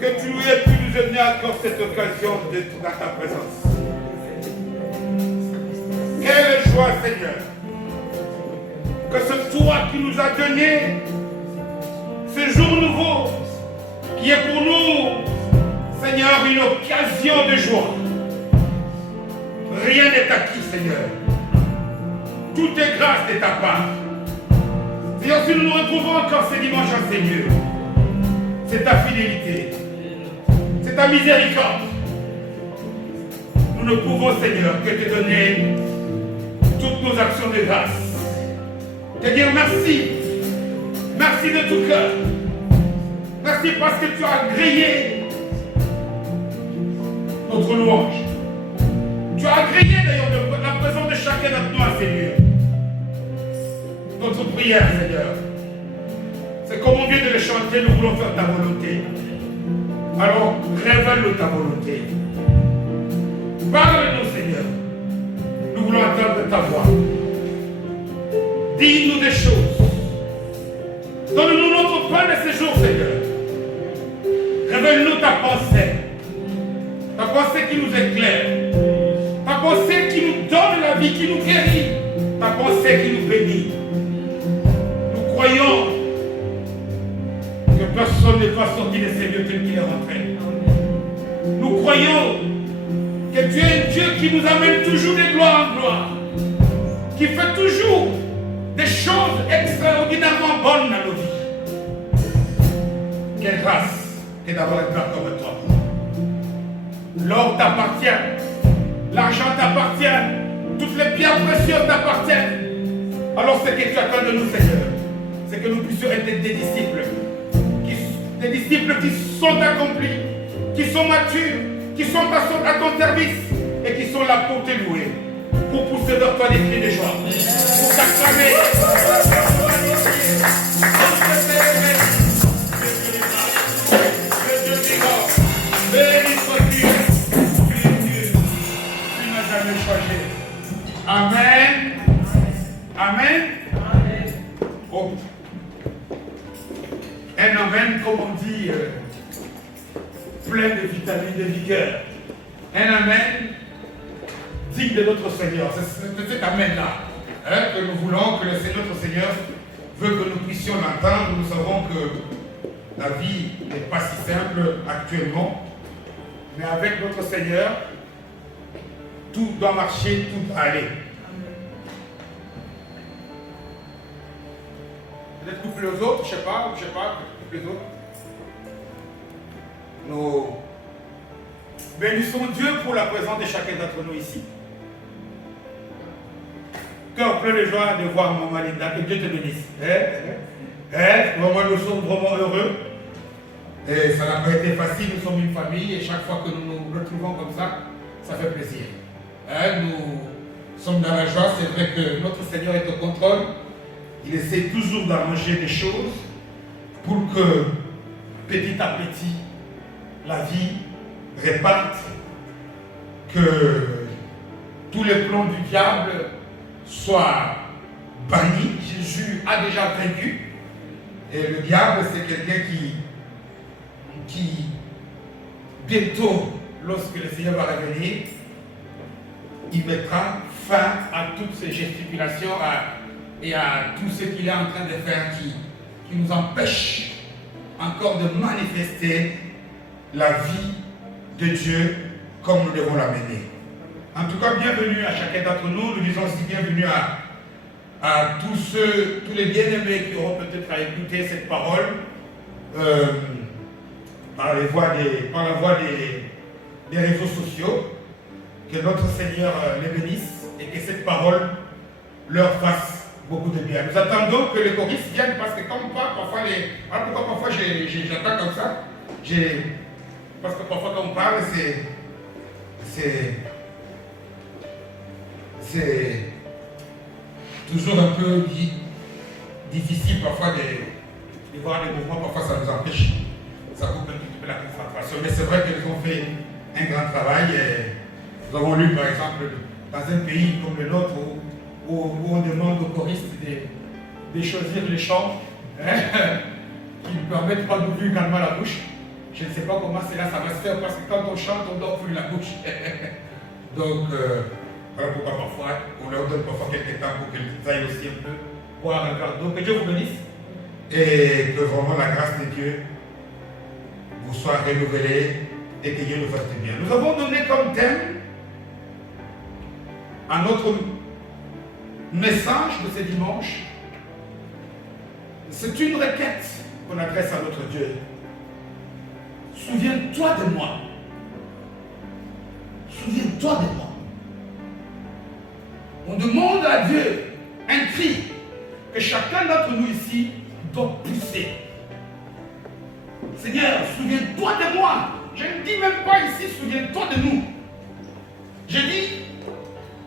Que tu aies pu nous donner encore cette occasion d'être dans ta présence. Quelle joie, Seigneur. Que c'est toi qui nous as donné ce jour nouveau, qui est pour nous, Seigneur, une occasion de joie. Rien n'est acquis, Seigneur. Tout est grâce de ta part. Seigneur, si nous nous retrouvons encore ce dimanche en Seigneur, c'est ta fidélité, c'est ta miséricorde. Nous ne pouvons, Seigneur, que te donner toutes nos actions de grâce. Te dire merci. Merci de tout cœur. Merci parce que tu as grillé notre louange. Tu as agréé d'ailleurs la présence de chacun d'entre nous, Seigneur. Notre prière, Seigneur, c'est comme on vient de le chanter, nous voulons faire ta volonté. Alors, révèle-nous ta volonté. Parle-nous, Seigneur. Nous voulons entendre ta voix. Dis-nous des choses. Donne-nous notre pain de ce jour, Seigneur. Révèle-nous ta pensée. Ta pensée qui nous éclaire. Ta pensée qui nous donne la vie, qui nous guérit. Ta pensée qui nous bénit. Nous croyons que personne n'est pas sorti de ces lieux tel qu'il est rentré. Nous croyons que tu es un Dieu qui nous amène toujours de gloire en gloire. Qui fait toujours des choses extraordinairement bonnes dans nos vies. Quelle grâce que d'avoir un Père comme toi. L'or t'appartient. L'argent t'appartient. Toutes les pierres précieuses t'appartiennent. Alors ce que tu attends de nous, Seigneur, c'est que nous puissions être des disciples. Des disciples qui sont accomplis, qui sont matures, qui sont à ton service et qui sont là pour te louer, pour pousser vers toi des cris de joie, pour t'acclamer. Béni sois-tu, tu n'as jamais changé. Amen. Amen. Amen. Oh. Un amen, comme on dit, plein de vitamines, de vigueur. Un amen digne de notre Seigneur. C'est cet amen-là que nous voulons, que notre Seigneur veut que nous puissions l'entendre. Nous savons que la vie n'est pas si simple actuellement, mais avec notre Seigneur, tout doit marcher, tout doit aller. Peut-être couper les autres, je ne sais pas, couper les autres. Nous bénissons Dieu pour la présence de chacun d'entre nous ici. Cœur plein de joie de voir Maman Linda, que Dieu te bénisse. Vraiment, nous sommes vraiment heureux. Et ça n'a pas été facile, nous sommes une famille et chaque fois que nous nous retrouvons comme ça fait plaisir. Nous sommes dans la joie, c'est vrai que notre Seigneur est au contrôle. Il essaie toujours d'arranger des choses pour que petit à petit la vie réparte, que tous les plans du diable soient bannis. Jésus a déjà vaincu et le diable c'est quelqu'un qui bientôt, lorsque le Seigneur va revenir, il mettra fin à toutes ces gesticulations et à tout ce qu'il est en train de faire qui nous empêche encore de manifester la vie de Dieu comme nous devons la mener. En tout cas, bienvenue à chacun d'entre nous. Nous disons aussi bienvenue à tous les bien-aimés qui auront peut-être à écouter cette parole par la voie des réseaux sociaux. Que notre Seigneur les bénisse et que cette parole leur fasse beaucoup de bien. Nous attendons que les choristes viennent parce que comme parfois j'attends comme ça, parce que parfois quand on parle, c'est toujours un peu difficile parfois de voir les mouvements, parfois ça nous empêche, ça coupe un petit peu la concentration. Mais c'est vrai qu'ils ont fait un grand travail. Et nous avons lu par exemple dans un pays comme le nôtre où on demande aux choristes de choisir les chants qui ne permettent pas d'ouvrir calmement la bouche. Je ne sais pas comment cela ça va se faire parce que quand on chante, on dort plus la bouche. Donc, voilà pourquoi parfois, on leur donne parfois quelques temps pour qu'ils aillent aussi un peu boire un verre d'eau. Que Dieu vous bénisse et que vraiment la grâce de Dieu vous soit renouvelée et que Dieu nous fasse du bien. Nous avons donné comme thème à notre message de ce dimanche. C'est une requête qu'on adresse à notre Dieu. Souviens-toi de moi. Souviens-toi de moi. On demande à Dieu un cri que chacun d'entre nous ici doit pousser. Seigneur, souviens-toi de moi. Je ne dis même pas ici, souviens-toi de nous. Je dis,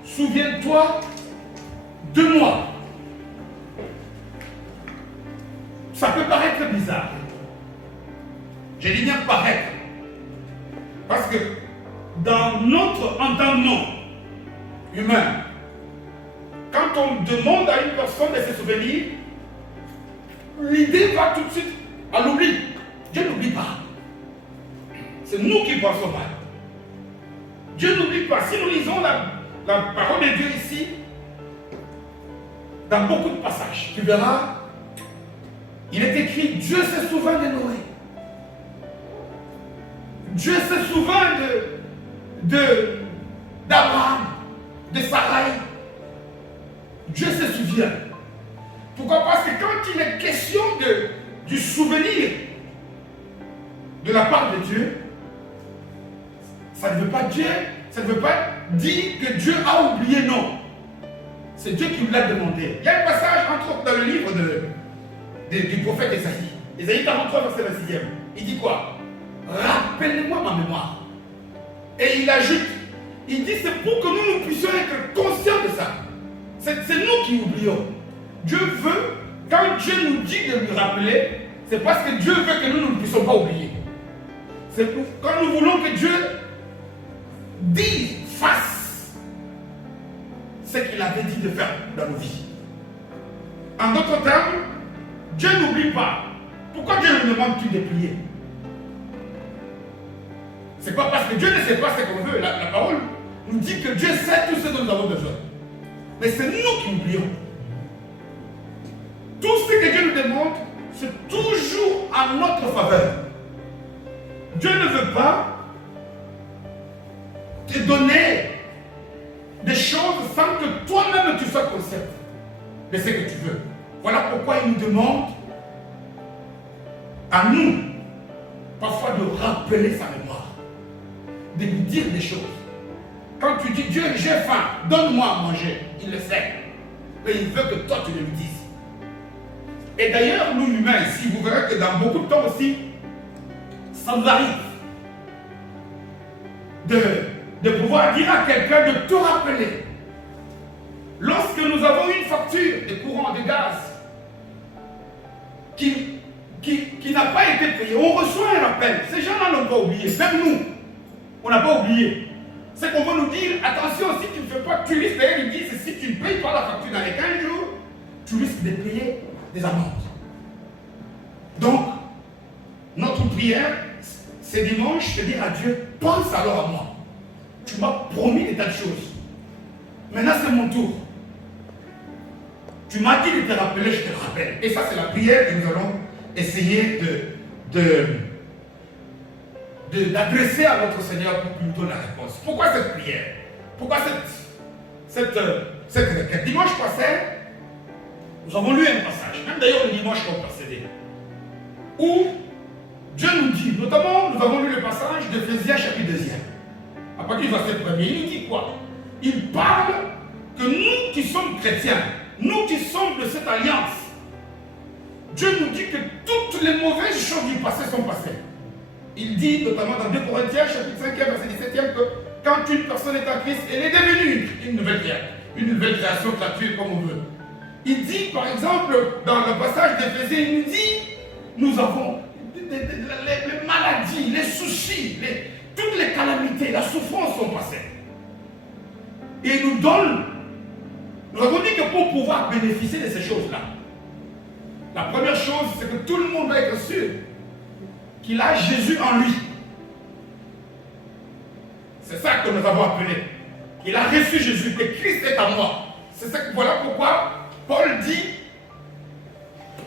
souviens-toi de moi. Ça peut paraître bizarre. Je dis bien paraître. Parce que dans notre entendement humain, quand on demande à une personne de se souvenir, l'idée va tout de suite à l'oubli. Dieu n'oublie pas. C'est nous qui pensons mal. Dieu n'oublie pas. Si nous lisons la parole de Dieu ici, dans beaucoup de passages, tu verras, il est écrit, Dieu se souvint de Noé. Dieu se souvint d'Abraham, de Sarai. Dieu se souvient. Pourquoi? Parce que quand il est question du souvenir de la part de Dieu, ça ne veut pas dire que Dieu a oublié, non. C'est Dieu qui nous l'a demandé. Il y a un passage, entre autres, dans le livre du prophète Ésaïe. Ésaïe 43, verset 26e. Il dit quoi? Rappelle-moi ma mémoire. Et il ajoute, il dit c'est pour que nous puissions être conscients de ça. C'est nous qui oublions. Dieu veut, quand Dieu nous dit de lui rappeler, c'est parce que Dieu veut que nous ne puissions pas oublier. C'est quand nous voulons que Dieu dise, fasse ce qu'il avait dit de faire dans nos vies. En d'autres termes, Dieu n'oublie pas. Pourquoi Dieu nous demande-t-il de prier? C'est pas parce que Dieu ne sait pas ce qu'on veut. La parole nous dit que Dieu sait tout ce dont nous avons besoin. Mais c'est nous qui oublions. Tout ce que Dieu nous demande, c'est toujours en notre faveur. Dieu ne veut pas te donner des choses sans que toi-même tu sois conscient de ce que tu veux. Voilà pourquoi il nous demande à nous, parfois, de rappeler sa mémoire, de lui dire des choses. Quand tu dis, Dieu, j'ai faim, donne-moi à manger, il le sait. Mais il veut que toi, tu le lui dises. Et d'ailleurs, nous humains ici, vous verrez que dans beaucoup de temps aussi, ça nous arrive de pouvoir dire à quelqu'un de te rappeler. Lorsque nous avons une facture de courant, de gaz, qui n'a pas été payée, on reçoit un rappel. Ces gens-là n'ont pas oublié, même nous, on n'a pas oublié. C'est qu'on veut nous dire, attention, si tu ne fais pas, tu risques, d'ailleurs, ils disent, si tu ne payes pas la facture dans les 15 jours, tu risques de payer des amendes. Donc, notre prière, c'est dimanche, de dire à Dieu, pense alors à moi. Tu m'as promis des tas de choses. Maintenant, c'est mon tour. Tu m'as dit de te rappeler, je te rappelle. Et ça, c'est la prière que nous allons essayer d'adresser à notre Seigneur pour qu'il nous donne la réponse. Pourquoi cette prière? Pourquoi cette requête? Dimanche passé, nous avons lu un passage, même d'ailleurs le dimanche qui a précédé, où Dieu nous dit, notamment, nous avons lu le passage de d'Éphésiens chapitre 2. À partir du verset 1er, il nous dit quoi? Il parle que nous qui sommes chrétiens, nous qui sommes de cette alliance, Dieu nous dit que toutes les mauvaises choses du passé sont passées. Il dit, notamment dans 2 Corinthiens, chapitre 5, verset 17, que quand une personne est en Christ, elle est devenue une nouvelle création, créature, comme on veut. Il dit, par exemple, dans le passage d'Éphésiens, il nous dit, nous avons les maladies, les soucis, toutes les calamités, la souffrance sont passées. Et il nous donne, nous avons dit que pour pouvoir bénéficier de ces choses-là, la première chose, c'est que tout le monde va être sûr qu'il a Jésus en lui. C'est ça que nous avons appelé. Il a reçu Jésus, que Christ est en moi. C'est ça, voilà pourquoi Paul dit,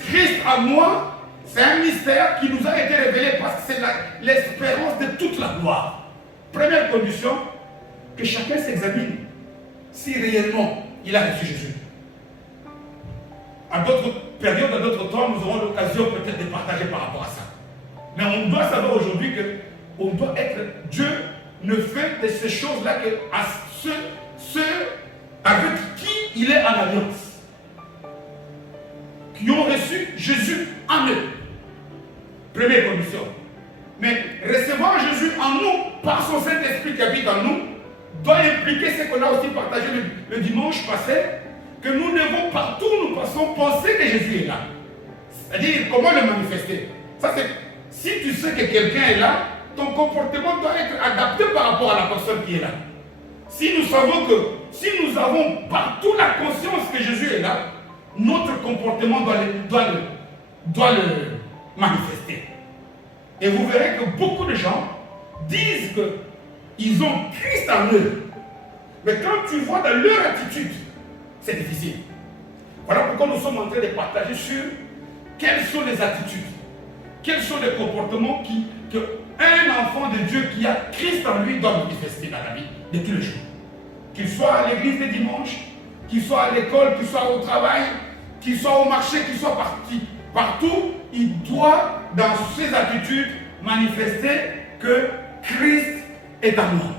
Christ en moi, c'est un mystère qui nous a été révélé parce que c'est l'espérance de toute la gloire. Première condition, que chacun s'examine si réellement il a reçu Jésus. À d'autres périodes, à d'autres temps, nous aurons l'occasion peut-être de partager par rapport à ça. Mais on doit savoir aujourd'hui que on doit être, Dieu ne fait de ces choses-là que à ceux avec qui il est en alliance, qui ont reçu Jésus en eux. Première condition. Mais recevoir Jésus en nous, par son Saint-Esprit qui habite en nous, doit impliquer ce qu'on a aussi partagé le dimanche passé, que nous devons partout où nous passons penser que Jésus est là. C'est-à-dire, comment le manifester? Ça, c'est, si tu sais que quelqu'un est là, ton comportement doit être adapté par rapport à la personne qui est là. Si nous savons que, si nous avons partout la conscience que Jésus est là, notre comportement doit le manifester. Et vous verrez que beaucoup de gens disent qu'ils ont Christ en eux. Mais quand tu vois dans leur attitude, c'est difficile. Voilà pourquoi nous sommes en train de partager sur quelles sont les attitudes, quels sont les comportements qu'un enfant de Dieu qui a Christ en lui doit manifester dans la vie de tous les jours. Qu'il soit à l'église le dimanche, qu'il soit à l'école, qu'il soit au travail, qu'il soit au marché, qu'il soit partout, il doit dans ses attitudes manifester que Christ est en moi.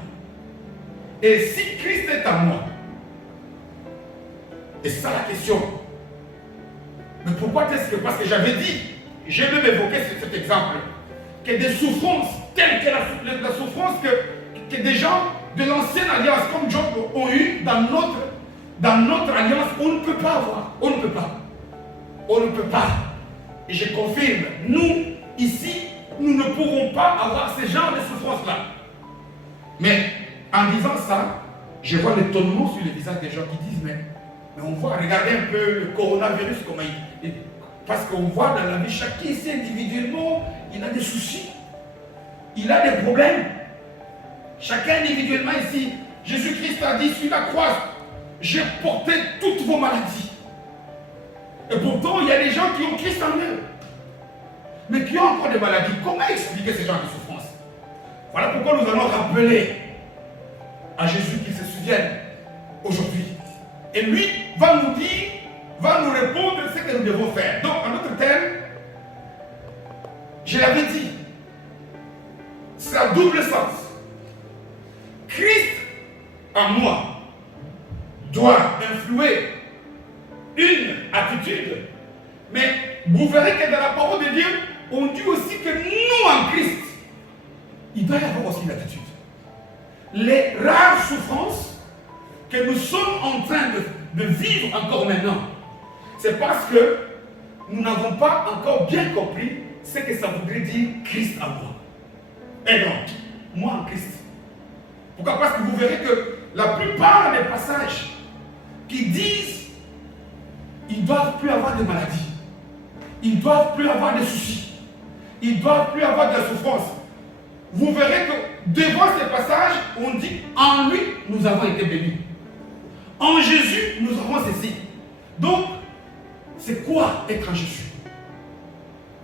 Et si Christ est en moi, et c'est ça la question. Mais pourquoi est-ce que, parce que j'avais dit, j'ai même évoqué cet exemple, que des souffrances telles que la souffrance que des gens de l'ancienne alliance comme Job ont eu dans notre alliance, on ne peut pas avoir. On ne peut pas. On ne peut pas. Et je confirme, nous, ici, nous ne pourrons pas avoir ce genre de souffrance-là. Mais en disant ça, je vois l'étonnement sur les visages des gens qui disent, mais on voit, regardez un peu le coronavirus, comment parce qu'on voit dans la vie, chacun ici individuellement, il a des soucis. Il a des problèmes. Chacun individuellement ici, Jésus-Christ a dit sur la croix, j'ai porté toutes vos maladies. Et pourtant, il y a des gens qui ont Christ en eux, mais qui ont encore des maladies. Comment expliquer ces gens de souffrance? Voilà pourquoi nous allons rappeler à Jésus qu'il se souvienne aujourd'hui. Et lui va nous dire, va nous répondre ce que nous devons faire. Donc, en d'autres termes, je l'avais dit, c'est à double sens. Christ en moi doit influer une attitude, mais vous verrez que dans la parole de Dieu, on dit aussi que nous en Christ, il doit y avoir aussi une attitude. Les rares souffrances que nous sommes en train de vivre encore maintenant, c'est parce que nous n'avons pas encore bien compris ce que ça voudrait dire Christ en moi. Et donc, moi en Christ. Pourquoi? Parce que vous verrez que la plupart des passages qui disent ils ne doivent plus avoir de maladies, ils ne doivent plus avoir de soucis, ils ne doivent plus avoir de souffrance. Vous verrez que devant ces passages, on dit en lui nous avons été bénis. En Jésus, nous avons ceci. Donc, c'est quoi être en Jésus?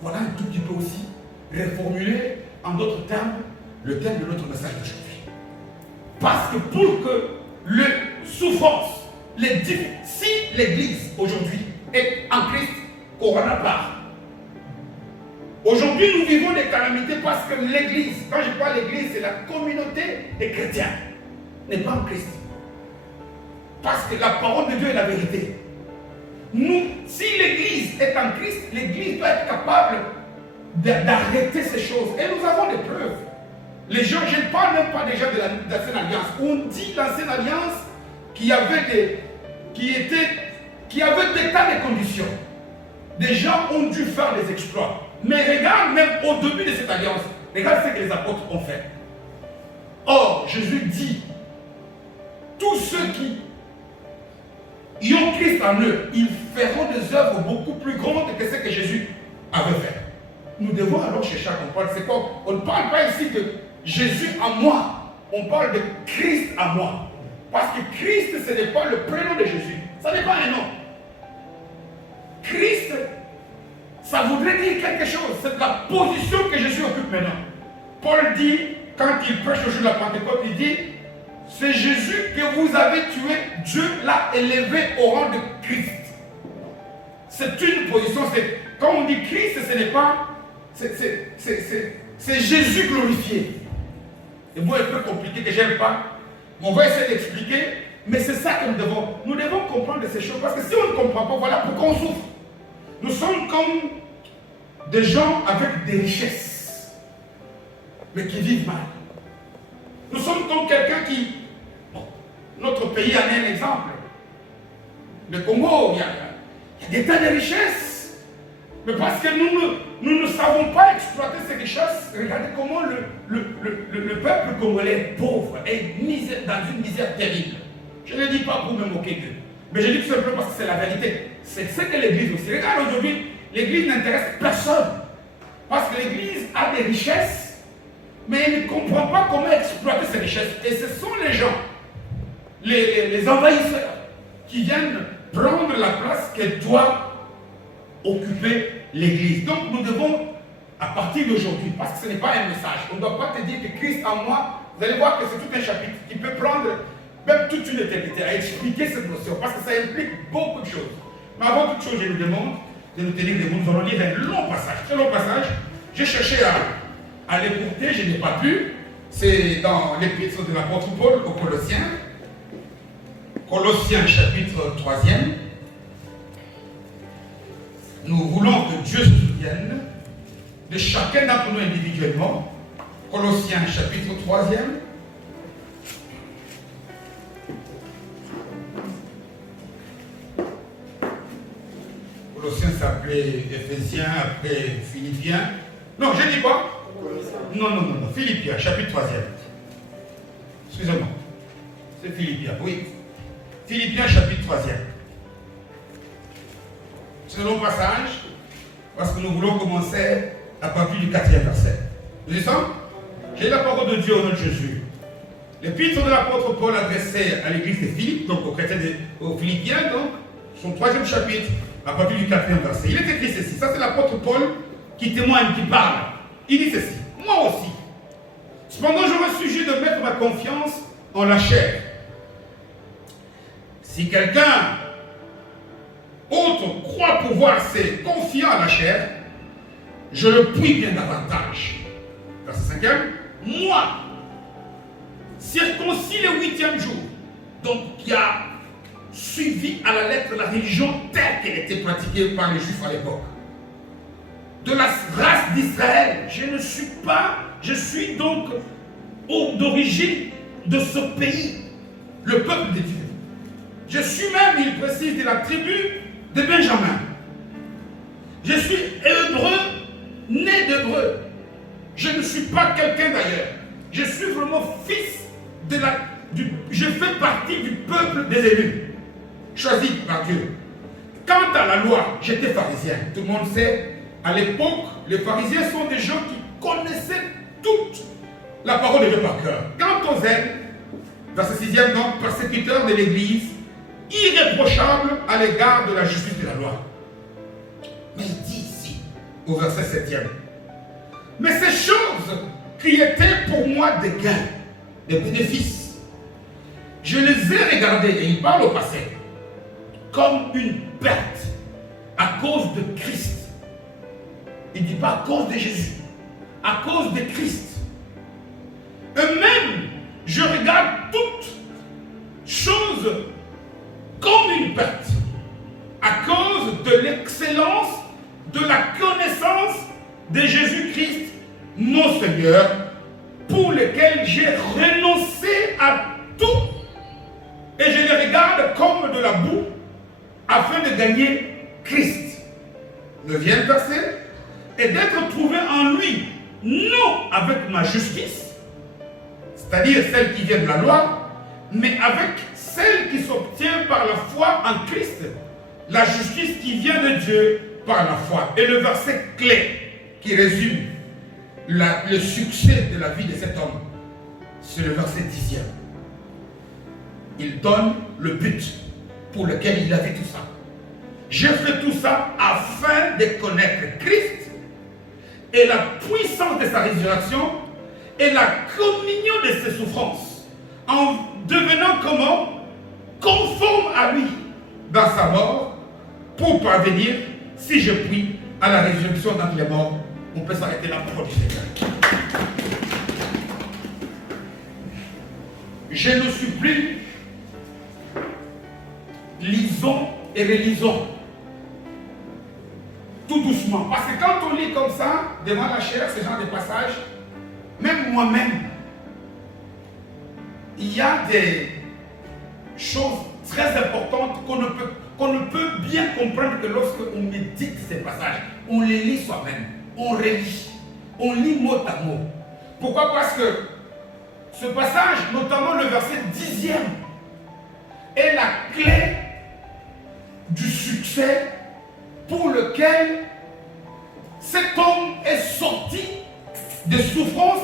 Voilà un tout petit peu aussi reformuler en d'autres termes le thème de notre message d'aujourd'hui. Parce que pour que les souffrances, si l'Église aujourd'hui est en Christ, Corona part. Aujourd'hui, nous vivons des calamités parce que l'Église, quand je parle l'Église, c'est la communauté des chrétiens, n'est pas en Christ. Parce que la parole de Dieu est la vérité. Nous, si l'Église est en Christ, l'Église doit être capable d'arrêter ces choses. Et nous avons des preuves. Les gens, je ne parle même pas déjà de l'ancienne alliance. On dit l'ancienne alliance qui avait des tas de conditions. Des gens ont dû faire des exploits. Mais regarde même au début de cette alliance, regarde ce que les apôtres ont fait. Or, Jésus dit, tous ceux qui ont Christ en eux, ils feront des œuvres beaucoup plus grandes que ce que Jésus avait fait. nous devons alors chercher à comprendre. C'est quoi? On ne parle pas ici de Jésus en moi. On parle de Christ en moi. Parce que Christ, ce n'est pas le prénom de Jésus. Ça n'est pas un nom. Christ, ça voudrait dire quelque chose. C'est la position que Jésus occupe maintenant. Paul dit, quand il prêche au jour de la Pentecôte, il dit, c'est Jésus que vous avez tué, Dieu l'a élevé au rang de Christ. C'est une position. Quand on dit Christ, ce n'est pas... C'est Jésus glorifié. Le mot est un peu compliqué que je n'aime pas. Mais on va essayer d'expliquer. Mais c'est ça que nous devons. Nous devons comprendre ces choses. Parce que si on ne comprend pas, voilà pourquoi on souffre. Nous sommes comme des gens avec des richesses, mais qui vivent mal. Nous sommes comme quelqu'un qui... Bon, notre pays en est un exemple. Le Congo, il y a des tas de richesses. Mais parce que nous ne savons pas exploiter ces richesses, regardez comment le peuple congolais est pauvre et dans une misère terrible. Je ne dis pas pour me moquer d'eux, mais je dis tout simplement parce que c'est la vérité. C'est ce que l'Église aussi. Regarde aujourd'hui, l'Église n'intéresse personne. Parce que l'Église a des richesses, mais elle ne comprend pas comment exploiter ces richesses. Et ce sont les gens, les envahisseurs, qui viennent prendre la place qu'elle doit occuper l'Église. Donc nous devons, à partir d'aujourd'hui, parce que ce n'est pas un message, on ne doit pas te dire que Christ en moi, vous allez voir que c'est tout un chapitre qui peut prendre même toute une éternité à expliquer cette notion, parce que ça implique beaucoup de choses. Mais avant toute chose, je nous demande de nous tenir debout. Nous allons lire un long passage. Ce long passage, j'ai cherché à l'écouter, je n'ai pas pu. C'est dans l'épître de l'apôtre Paul aux Colossiens. Colossiens chapitre 3e. Nous voulons que Dieu se souvienne de chacun d'entre nous individuellement. Colossiens chapitre 3e. Colossiens s'appelait Éphésiens, après Philippiens. Non, je ne dis pas. Non. Philippiens, chapitre 3e. Excusez-moi. C'est Philippiens, oui. Philippiens, chapitre 3e. C'est un long passage, parce que nous voulons commencer à partir du 4e verset. Vous êtes ensemble? J'ai la parole de Dieu au nom de Jésus. L'épître de l'apôtre Paul adressé à l'église de Philippe, donc aux chrétiens, aux Philippiens, donc, son 3e chapitre, à partir du 4e verset. Il est écrit ceci. Ça, c'est l'apôtre Paul qui témoigne, qui parle. Il dit ceci. Moi aussi. Cependant, j'aurais sujet de mettre ma confiance en la chair. Si quelqu'un autre croit pouvoir se confier à la chair, je le puis bien davantage. Verset 5e. Moi, circoncis le 8e jour, donc qui a suivi à la lettre la religion telle qu'elle était pratiquée par les Juifs à l'époque, de la race d'Israël, je suis donc d'origine de ce pays, le peuple de Dieu. Je suis même, il précise, de la tribu de Benjamin. Je suis hébreu, né d'hébreu. Je ne suis pas quelqu'un d'ailleurs. Je suis vraiment fils je fais partie du peuple des élus, choisi par Dieu. Quant à la loi, j'étais pharisien. Tout le monde sait, à l'époque, les pharisiens sont des gens qui connaissaient toute la parole de Dieu par cœur. Quant aux zèles, verset 6e, donc, persécuteurs de l'Église, irréprochables à l'égard de la justice de la loi. Mais il dit ici, au verset 7e, mais ces choses qui étaient pour moi des gains, des bénéfices, je les ai regardées, et il parle au passé, comme une perte à cause de Christ. Il ne dit pas à cause de Jésus, à cause de Christ. Et même, je regarde toutes choses comme une perte à cause de l'excellence de la connaissance de Jésus-Christ, mon Seigneur, pour lequel j'ai renoncé à tout et je les regarde comme de la boue afin de gagner Christ. 9e verset, et d'être trouvé en lui, non avec ma justice, c'est-à-dire celle qui vient de la loi, mais avec celle qui s'obtient par la foi en Christ, la justice qui vient de Dieu par la foi. Et le verset clé, qui résume le succès de la vie de cet homme, c'est le verset 10e. Il donne le but pour lequel il a fait tout ça. J'ai fait tout ça afin de connaître Christ et la puissance de sa résurrection et la communion de ses souffrances, en devenant comment? Conforme à lui dans sa mort, pour parvenir, si je puis, à la résurrection d'entre les morts. On peut s'arrêter là pour le Seigneur. Je nous supplie, lisons et relisons tout doucement. Parce que quand on lit comme ça, devant la chair, ce genre de passage, même moi-même, il y a des choses très importantes qu'on ne peut bien comprendre que lorsqu'on médite ces passages. On les lit soi-même, on relit, on lit mot à mot. Pourquoi? Parce que ce passage, notamment le verset 10e, est la clé du succès pour lequel cet homme est sorti de souffrance.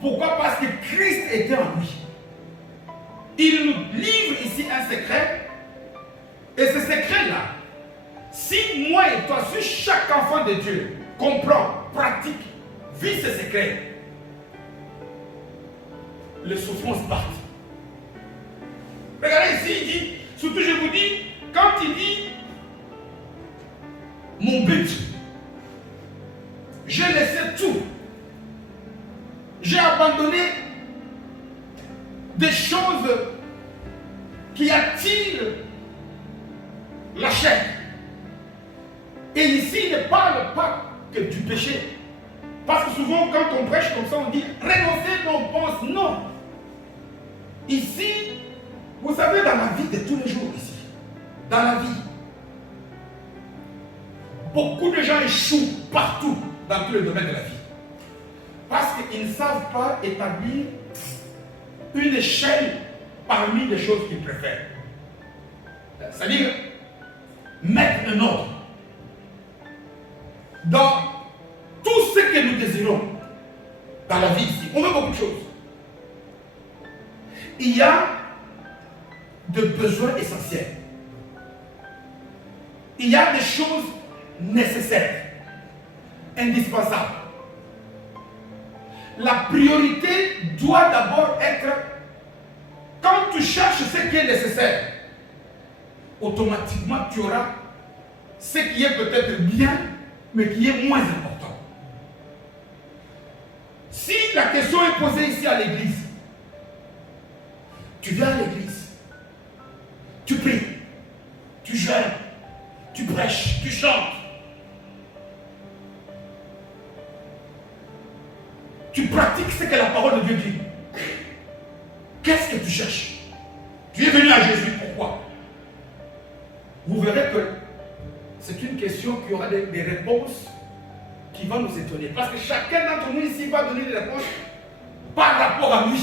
Pourquoi? Parce que Christ était en lui. Il nous livre ici un secret. Et ce secret-là, si moi et toi, si chaque enfant de Dieu comprend, pratique, vit ce secret, les souffrances partent. Regardez ici, il dit, surtout je vous dis, quand il dit mon but, j'ai laissé tout, j'ai abandonné des choses qui attirent la chair. Et ici, il ne parle pas que du péché. Parce que souvent, quand on prêche comme ça, on dit renoncer nos pensées. Non. Ici, vous savez, dans la vie de tous les jours, ici, dans la vie, beaucoup de gens échouent partout dans tous les domaines de la vie. Parce qu'ils ne savent pas établir une échelle parmi les choses qu'ils préfèrent. C'est-à-dire mettre un ordre dans tout ce que nous désirons dans la vie ici. On veut beaucoup de choses. Il y a de besoins essentiels. Il y a des choses nécessaires, indispensables. La priorité doit d'abord être, quand tu cherches ce qui est nécessaire, automatiquement tu auras ce qui est peut-être bien, mais qui est moins important. Si la question est posée ici à l'église, tu viens à l'église, tu pries, tu jeûnes, tu prêches, tu chantes, tu pratiques ce que la parole de Dieu dit. Qu'est-ce que tu cherches? Tu es venu à Jésus, pourquoi? Vous verrez que c'est une question qui aura des réponses qui vont nous étonner. Parce que chacun d'entre nous ici va donner des réponses par rapport à lui.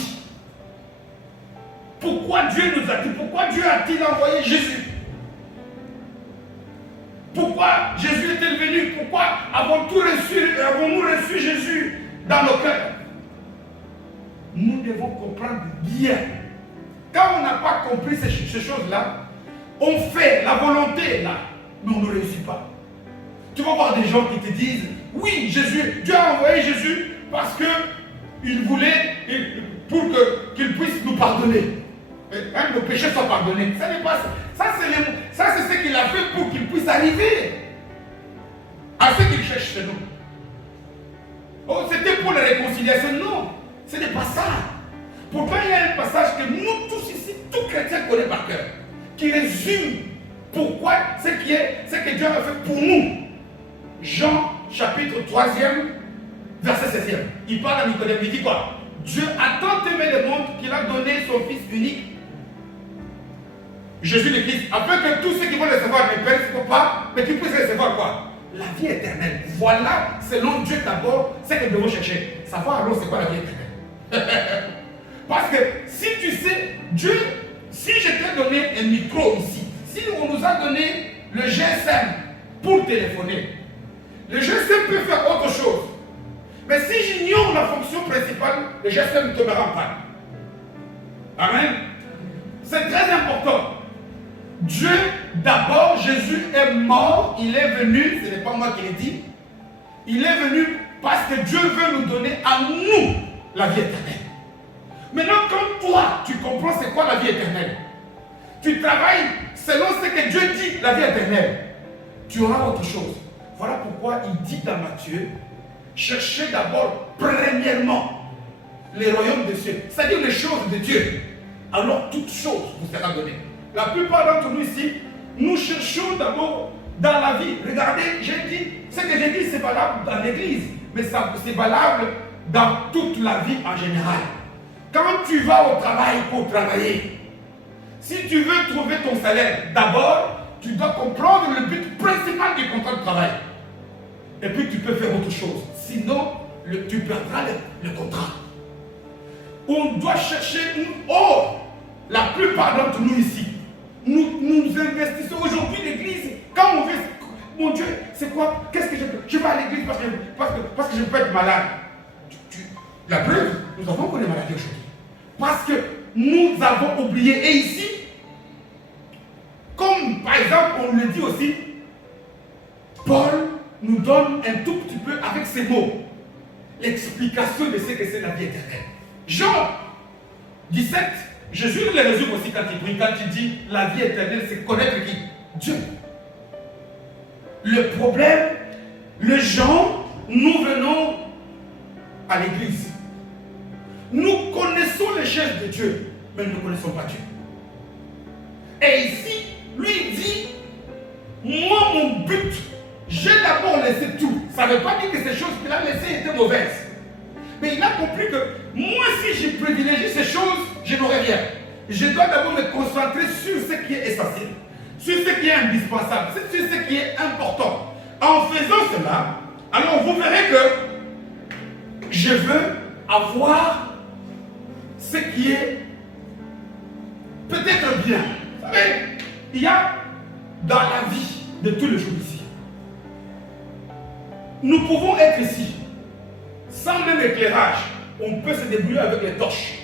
Pourquoi Dieu nous a dit? Pourquoi Dieu a-t-il envoyé Jésus? Pourquoi Jésus est-il venu? Pourquoi avons-nous reçu Jésus dans nos cœurs? Nous devons comprendre bien. Quand on n'a pas compris ces choses-là, on fait la volonté là, mais on ne réussit pas. Tu vas voir des gens qui te disent, oui, Dieu a envoyé Jésus parce qu'il voulait, pour qu'il puisse nous pardonner. Et nos péchés soient pardonnés. Ça n'est pas ça. Ça, c'est ce qu'il a fait pour qu'il puisse arriver à ce qu'il cherche chez nous. Oh, c'était pour la réconciliation. Non, ce n'est pas ça. Pourtant, il y a un passage que nous tous ici, tout chrétien connaît par cœur, qui résume pourquoi ce que Dieu a fait pour nous. Jean, chapitre 3e, verset 16e. Il parle à Nicodème, il dit quoi? Dieu a tant aimé le monde qu'il a donné son Fils unique, Jésus le Christ, afin que tous ceux qui vont recevoir ne périssent pas, mais qu'ils puissent recevoir quoi? La vie éternelle. Voilà, selon Dieu d'abord, ce que nous devons chercher. Savoir alors c'est quoi la vie éternelle. Parce que si tu sais, Dieu, si je t'ai donné un micro ici, si on nous a donné le GSM pour téléphoner, Le GSM peut faire autre chose. Mais si j'ignore la fonction principale, le GSM tombera en panne. Amen. C'est très important. Dieu, d'abord, Jésus est mort, il est venu, ce n'est pas moi qui l'ai dit, il est venu parce que Dieu veut nous donner à nous la vie éternelle. Maintenant, quand toi, tu comprends c'est quoi la vie éternelle, tu travailles selon ce que Dieu dit, la vie éternelle, tu auras autre chose. Voilà pourquoi il dit dans Matthieu, cherchez d'abord, premièrement, les royaumes des cieux, c'est-à-dire les choses de Dieu. Alors toute chose vous sera donnée. La plupart d'entre nous ici, nous cherchons d'abord dans la vie. Regardez, j'ai dit, ce que j'ai dit, c'est valable dans l'église, mais c'est valable dans toute la vie en général. Quand tu vas au travail pour travailler, si tu veux trouver ton salaire, d'abord, tu dois comprendre le but principal du contrat de travail. Et puis tu peux faire autre chose. Sinon, tu perdras le contrat. On doit chercher or. La plupart d'entre nous ici, nous investissons aujourd'hui l'église. Quand on veut, mon Dieu, c'est quoi? Qu'est-ce que je peux? Je vais à l'église parce que je peux être malade. La preuve, nous avons connu la maladie aujourd'hui. Parce que nous avons oublié. Et ici, comme par exemple, on le dit aussi, Paul nous donne un tout petit peu avec ces mots l'explication de ce que c'est la vie éternelle. Jean 17, Jésus le résume aussi quand il prie, quand il dit la vie éternelle, c'est connaître qui? Dieu. Le problème, les gens, nous venons à l'église. Nous connaissons les choses de Dieu, mais nous ne connaissons pas Dieu. Et ici, lui dit, moi mon but, j'ai d'abord laissé tout. Ça ne veut pas dire que ces choses qu'il a laissées étaient mauvaises. Mais il a compris que moi, si je privilégie ces choses, je n'aurai rien. Je dois d'abord me concentrer sur ce qui est essentiel, sur ce qui est indispensable, sur ce qui est important. En faisant cela, alors vous verrez que je veux avoir ce qui est peut-être bien. Vous savez, il y a dans la vie de tous les jours ici, nous pouvons être ici, sans même éclairage, on peut se débrouiller avec les torches.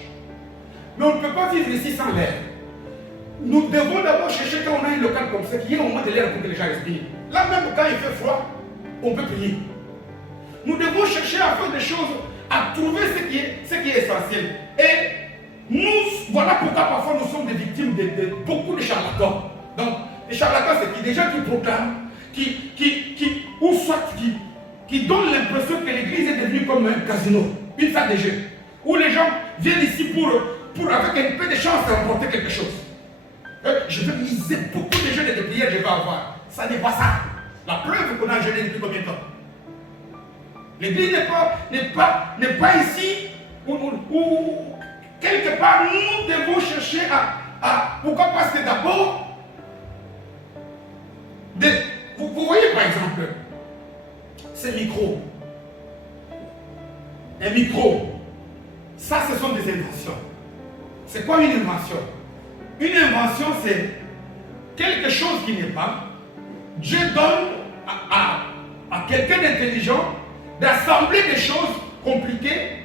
Mais on ne peut pas vivre ici sans l'air. Nous devons d'abord chercher, quand on a un local comme ça, qu'il y ait au moins de l'air pour que les gens respirent. Là même quand il fait froid, on peut prier. Nous devons chercher à faire des choses, à trouver ce qui est essentiel. Et nous, voilà pourquoi parfois nous sommes des victimes de beaucoup de charlatans. Donc, les charlatans, c'est des gens qui proclament, ou soit qui donnent l'impression que l'église est devenue comme un casino, une salle de jeu, où les gens viennent ici pour avec un peu de chance remporter quelque chose. Je vais miser beaucoup de jeûnes et de prières, je vais avoir. Ça n'est pas ça. La preuve qu'on a jeûné depuis combien de temps? L'église n'est pas ici où quelque part nous devons chercher à pourquoi? Parce que d'abord, vous voyez par exemple, ces micros. Un micro, ça ce sont des inventions. C'est quoi une invention? Une invention, c'est quelque chose qui n'est pas. Dieu donne à quelqu'un d'intelligent d'assembler des choses compliquées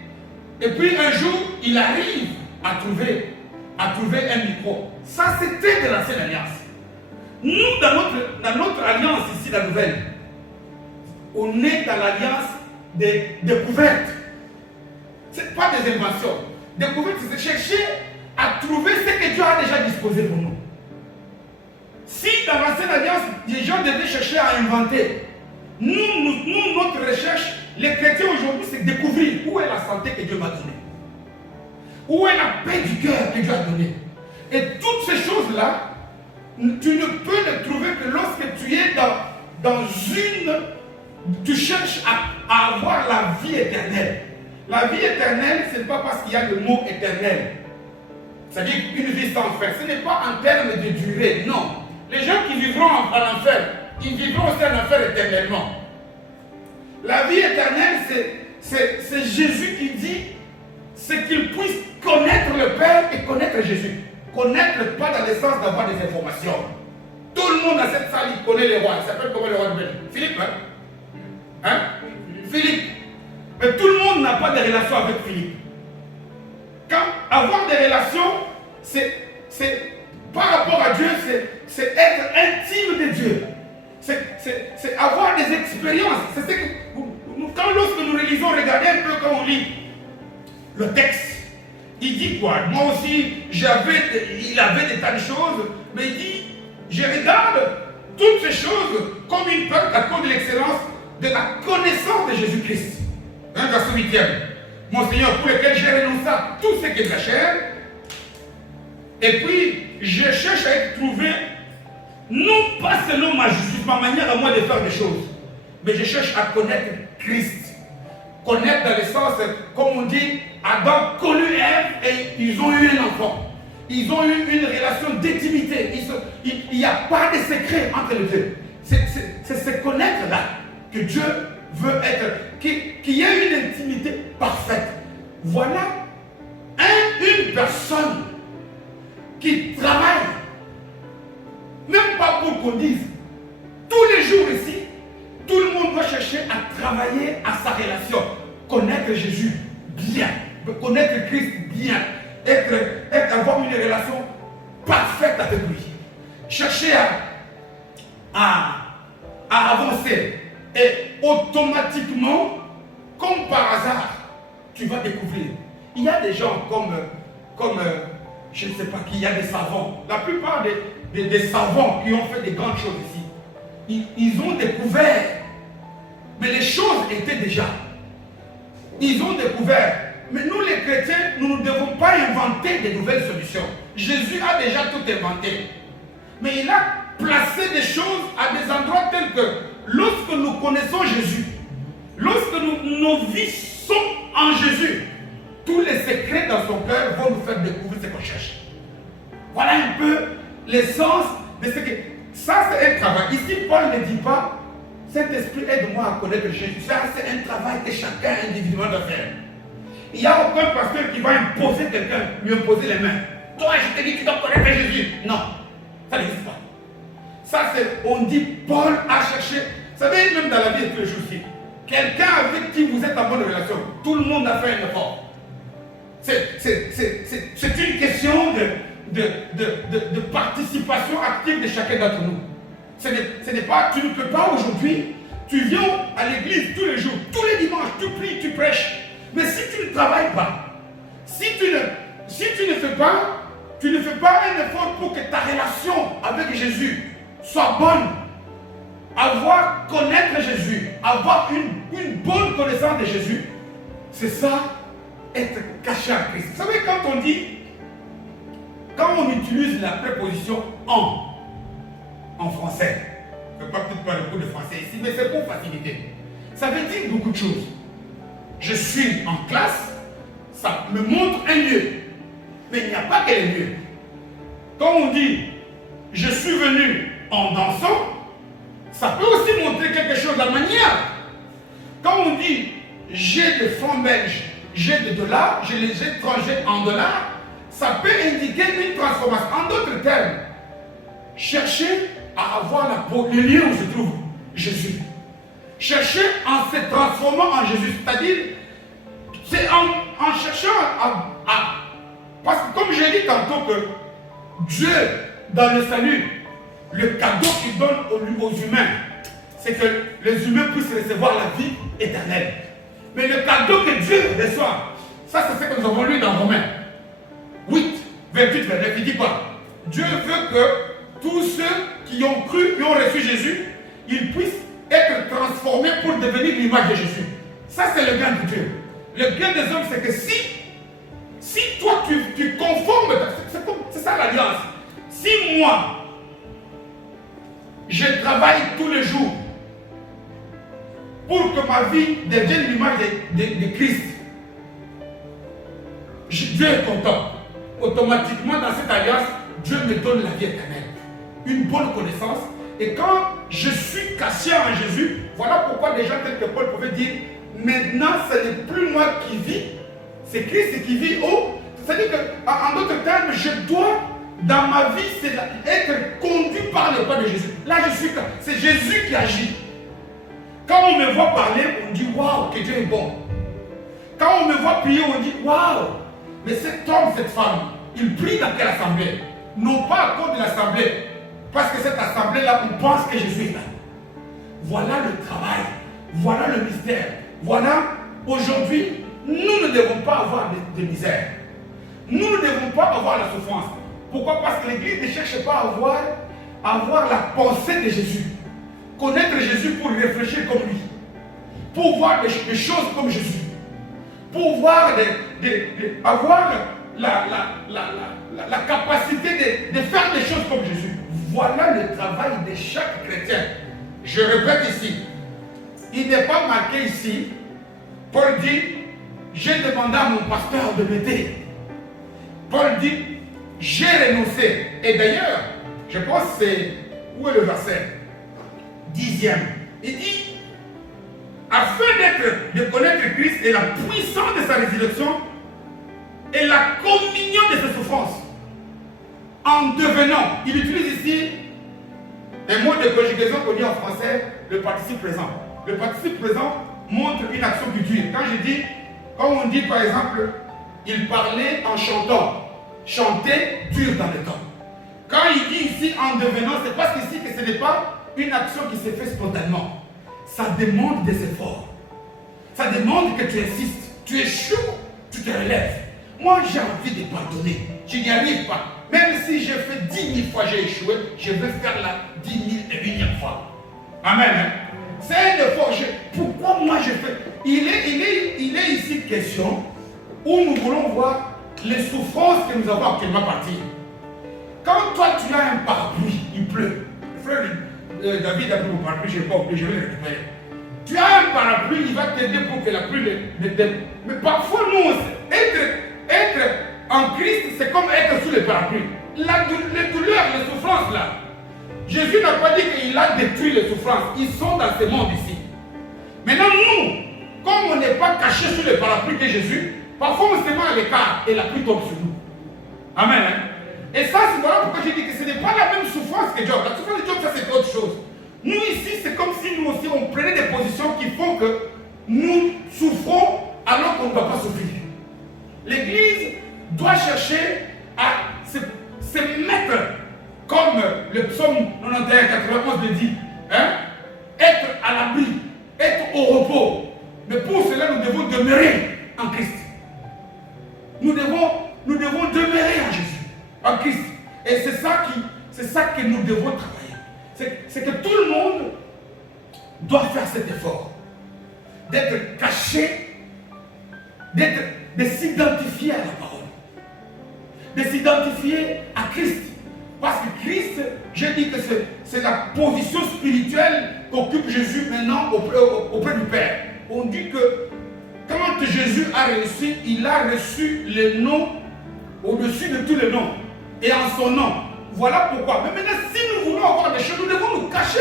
et puis un jour, il arrive à trouver un micro. Ça, c'était de l'ancienne alliance. Nous, dans notre alliance ici, la nouvelle, on est dans l'alliance des découvertes. Ce n'est pas des inventions. Découverte, c'est chercher à trouver ce que Dieu a déjà disposé pour nous. Si dans l'ancienne alliance, les gens devaient chercher à inventer, nous, notre recherche, les chrétiens aujourd'hui, c'est découvrir où est la santé que Dieu m'a donnée. Où est la paix du cœur que Dieu a donnée. Et toutes ces choses-là, tu ne peux les trouver que lorsque tu es dans tu cherches à avoir la vie éternelle. La vie éternelle, ce n'est pas parce qu'il y a le mot éternel. C'est-à-dire une vie sans fin. Ce n'est pas en termes de durée, non. Les gens qui vivront en enfer, ils vivront aussi en enfer éternellement. La vie éternelle, c'est Jésus qui dit, c'est qu'ils puissent connaître le Père et connaître Jésus. Connaître pas dans le sens d'avoir des informations. Tout le monde dans cette salle, il connaît les rois. Il s'appelle comment le roi de Belgique? Philippe, hein? Hein? Philippe. Mais tout le monde n'a pas de relation avec Philippe. Quand avoir des relations, c'est par rapport à Dieu, c'est être intime de Dieu. C'est avoir des expériences. C'est ce que quand lorsque nous relisons, regardez un peu quand on lit le texte. Il dit quoi? Moi aussi, il avait des tas de choses, mais il dit, je regarde toutes ces choses comme une peur à cause de l'excellence de la connaissance de Jésus-Christ. Verset 8e. Mon Seigneur, pour lequel j'ai renoncé à tout ce qui est de la chair, et puis je cherche à être trouvé, non pas selon ma justice, ma manière à moi de faire des choses, mais je cherche à connaître Christ. Connaître dans le sens, comme on dit, Adam connu Ève et ils ont eu un enfant. Ils ont eu une relation d'intimité. Il n'y a pas de secret entre les deux. C'est se connaître là que Dieu veut être, qu'il y ait une intimité parfaite. Voilà une personne qui travaille, même pas pour qu'on dise, tous les jours ici, tout le monde va chercher à travailler à sa relation, connaître Jésus bien, connaître Christ bien, avoir une relation parfaite avec lui, chercher à avancer. Et automatiquement, comme par hasard, tu vas découvrir. Il y a des gens comme je ne sais pas qui, il y a des savants. La plupart des savants qui ont fait des grandes choses ici, ils ont découvert, mais les choses étaient déjà. Ils ont découvert. Mais nous les chrétiens, nous ne devons pas inventer de nouvelles solutions. Jésus a déjà tout inventé. Mais il a placé des choses à des endroits tels que lorsque nous connaissons Jésus, lorsque nos vies sont en Jésus, tous les secrets dans son cœur vont nous faire découvrir ce qu'on cherche. Voilà un peu l'essence de ce que... Ça, c'est un travail. Ici, Paul ne dit pas, Saint-Esprit, aide-moi à connaître Jésus. Ça, c'est un travail que chacun individuellement doit faire. Il n'y a aucun pasteur qui va imposer quelqu'un, lui imposer les mains. Toi, je te dis, tu dois connaître Jésus. Non, ça n'existe pas. Ça, c'est, on dit, Paul a cherché. Vous savez, même dans la vie de tous les jours ici, quelqu'un avec qui vous êtes en bonne relation, tout le monde a fait un effort. C'est une question de participation active de chacun d'entre nous. Ce n'est pas, tu ne peux pas aujourd'hui, tu viens à l'église tous les jours, tous les dimanches, tu pries, tu prêches. Mais si tu ne travailles pas, si tu ne fais pas un effort pour que ta relation avec Jésus soit bonne, connaître Jésus, avoir une bonne connaissance de Jésus, c'est ça, être caché à Christ. Vous savez, quand on utilise la préposition en français, je ne peux peut-être pas le cours de français ici, mais c'est pour faciliter. Ça veut dire beaucoup de choses. Je suis en classe, ça me montre un lieu. Mais il n'y a pas que les lieux. Quand on dit je suis venu en dansant, ça peut aussi montrer quelque chose de la manière. Quand on dit j'ai des francs belges, j'ai des dollars, j'ai les étrangers en dollars, ça peut indiquer une transformation. En d'autres termes, chercher à avoir le lieu où se trouve Jésus. Chercher en se transformant en Jésus, c'est-à-dire, c'est en cherchant parce que comme j'ai dit tantôt que Dieu, dans le salut, le cadeau qu'il donne aux humains, c'est que les humains puissent recevoir la vie éternelle. Mais le cadeau que Dieu reçoit, ça c'est ce que nous avons lu dans Romains 8, 28, 29, il dit quoi? Dieu veut que tous ceux qui ont cru, qui ont reçu Jésus, ils puissent être transformés pour devenir l'image de Jésus. Ça c'est le gain de Dieu. Le gain des hommes, c'est que si toi tu conformes, c'est ça l'alliance. Si moi, je travaille tous les jours pour que ma vie devienne l'image de Christ, Dieu est content. Automatiquement, dans cette alliance, Dieu me donne la vie éternelle. Une bonne connaissance. Et quand je suis caché en Jésus, voilà pourquoi des gens tels que Paul pouvaient dire, maintenant, ce n'est plus moi qui vis, c'est Christ qui vit. C'est-à-dire qu'en d'autres termes, je dois, dans ma vie, être conduit par le pas de Jésus. Là, c'est Jésus qui agit. Quand on me voit parler, on dit waouh, que Dieu est bon. Quand on me voit prier, on dit waouh, mais cet homme, cette femme, il prie dans quelle assemblée? Non pas à cause de l'assemblée, parce que cette assemblée-là, on pense que Jésus est là. Voilà le travail, voilà le mystère. Voilà, aujourd'hui, nous ne devons pas avoir de misère. Nous ne devons pas avoir la souffrance. Pourquoi? Parce que l'Église ne cherche pas à avoir la pensée de Jésus. Connaître Jésus pour réfléchir comme lui. Pour voir des choses comme Jésus. Pour voir avoir la capacité de faire des choses comme Jésus. Voilà le travail de chaque chrétien. Je répète ici. Il n'est pas marqué ici. Paul dit, j'ai demandé à mon pasteur de m'aider. Paul dit, j'ai renoncé. Et d'ailleurs, je pense que c'est, où est le verset 10e. Il dit, afin de connaître Christ et la puissance de sa résurrection et la communion de ses souffrances, en devenant, il utilise ici un mot de conjugaison qu'on dit en français, le participe présent. Le participe présent montre une action qui dure. Quand on dit par exemple, il parlait en chantant. Chanter dure dans le temps. Quand il dit ici en devenant, c'est parce qu'ici que ce n'est pas une action qui se fait spontanément. Ça demande des efforts. Ça demande que tu insistes. Tu échoues, tu te relèves. Moi, j'ai envie de pardonner. Je n'y arrive pas. Même si j'ai fait 10 000 fois j'ai échoué, je vais faire la 10 001e fois. Amen. Hein? C'est un effort. Pourquoi moi je fais? Il est ici question où nous voulons voir les souffrances que nous avons actuellement partir. Quand toi tu as un parapluie, il pleut. Le frère David a pris mon parapluie, je n'ai pas oublié, je vais le récupérer. Tu as un parapluie, il va t'aider pour que la pluie ne t'aide. Mais parfois, nous, être en Christ, c'est comme être sous le parapluie. Les douleurs, les souffrances là. Jésus n'a pas dit qu'il a détruit les souffrances. Ils sont dans ce monde ici. Maintenant, nous, comme on n'est pas caché sous le parapluie de Jésus, parfois on se met à l'écart et la pluie tombe sur nous. Amen. Hein? Et ça, c'est voilà pourquoi j'ai dit que ce n'est pas la même souffrance que Job. La souffrance de Job, ça c'est autre chose. Nous ici, c'est comme si nous aussi, on prenait des positions qui font que nous souffrons alors qu'on ne doit pas souffrir. L'Église doit chercher à se mettre, comme le psaume 91, 91 le dit, hein? Être à l'abri, être au repos. Mais pour cela, nous devons demeurer en Christ. Nous devons demeurer en Jésus, en Christ. Et c'est ça que nous devons travailler. C'est que tout le monde doit faire cet effort. D'être caché, de s'identifier à la parole. De s'identifier à Christ. Parce que Christ, je dis que c'est la position spirituelle qu'occupe Jésus maintenant auprès du Père. On dit que quand Jésus a reçu, il a reçu le nom au-dessus de tous les noms. Et en son nom. Voilà pourquoi. Mais maintenant, si nous voulons avoir des choses, nous devons nous cacher